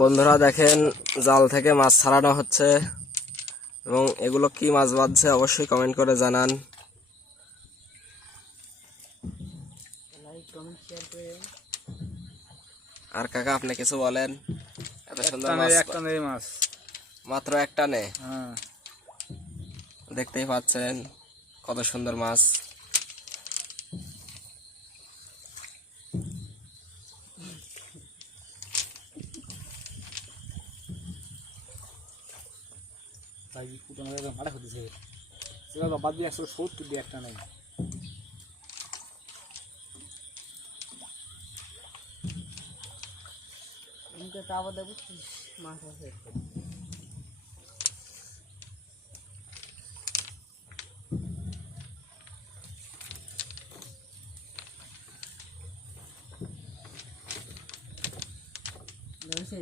বন্ধুরা দেখেন, জাল থেকে মাছ ছাড়ানো হচ্ছে এবং এগুলো কি মাছ বাঁধছে অবশ্যই কমেন্ট করে জানান। আর কাকা আপনি কিছু বলেন। এত সুন্দর মাছ, মাত্র একটা নে। দেখতেই পাচ্ছেন কত সুন্দর মাছ। বাদ দিয়ে 170 দিয়ে একটা নেই। মাছ আছে ধরেছে।